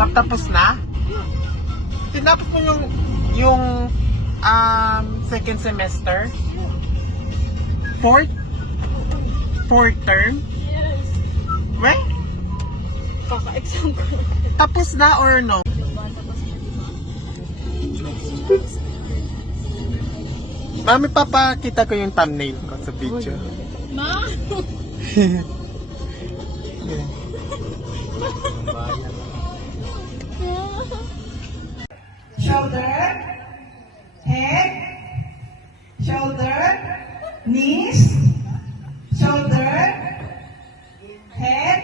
Tapos na? Tinapos mo yung second semester? Fourth? Fourth term? Yes. Weh? Kaka-exam ko. Tapos na or no? Mami, papakita ko yung thumbnail ko sa video. Ma? Shoulder, head, shoulder, knees, shoulder, head,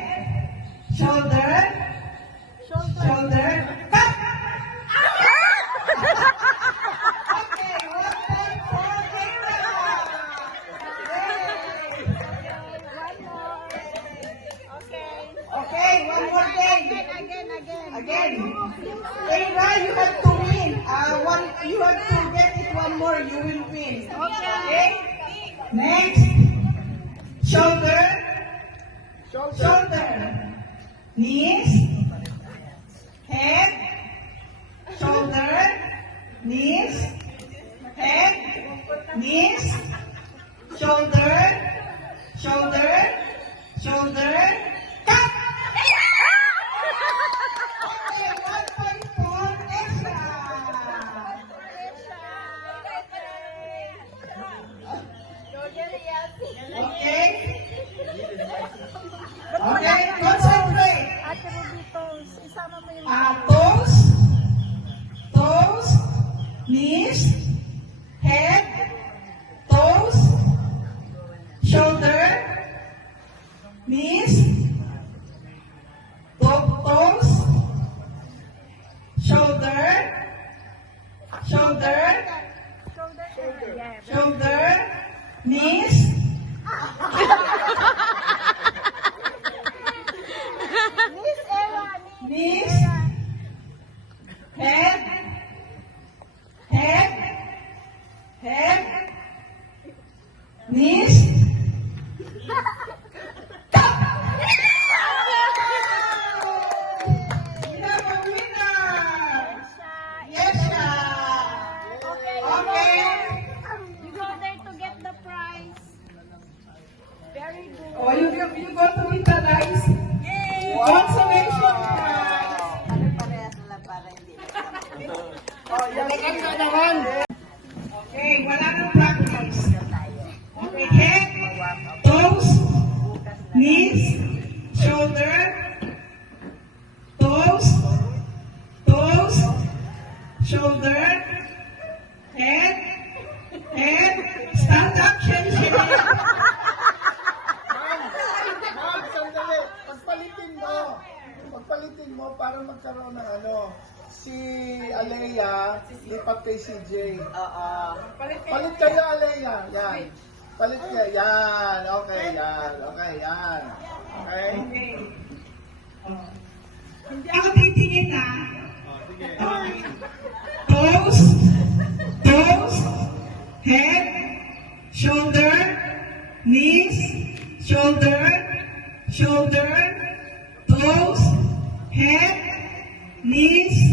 shoulder, shoulder, cut! Okay, one time for Dana. Okay, one more thing. Again. Dana, you have to win. You have to get it one more. You will win. Okay. Next. Shoulder. Shoulder. Knees. Head. Shoulder. Knees. Head. Knees. Shoulder. Shoulder. Shoulder. Cut! Okay, 1 point for Esha. Okay? Okay, concentrate. Toes, toes, knees, head, toes, shoulder, knees, toes, shoulder, shoulder, shoulder, knees. Knees, head, head, head, knees. We have a winner. Yes, okay. You go there to get the prize. Very good. Oh, you got to meet the guys. Consolation prize. Okay, wala nang practice. Okay, head, toes, knees, shoulder, toes, toes, shoulder, head, head, stand up, Shelly. Ma'am, sandali. Pagpalitin mo para magkaroon ng si Alea, lipat kay CJ. Palit kayo, Alea. Yan. Palit kayo. Yan. Okay, yan. Okay, yan. Okay? Hindi ako titingin na. Okay. Toes, toes, head, shoulder, knees, shoulder, shoulder, toes, head, knees.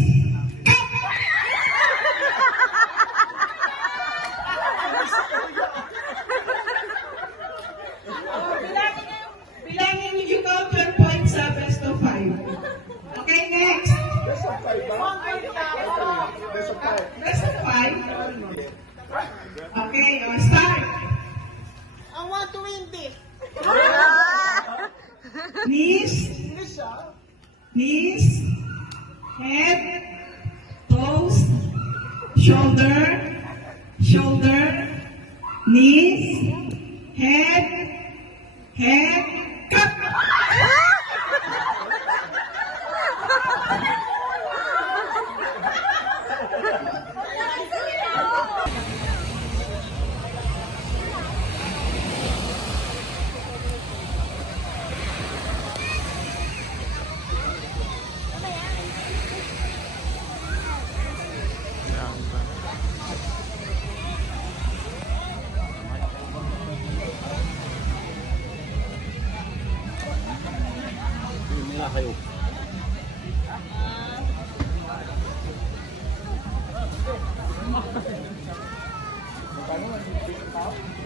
Bilangin niyo yung count 12 points sa best of 5. Okay, next. Best of 5 ba? Best of 5. Best of 5. Okay, start. I want to win this. Knees, knees, head, toes, shoulder, shoulder, knees, head, head, cut. Magkano ang pick up?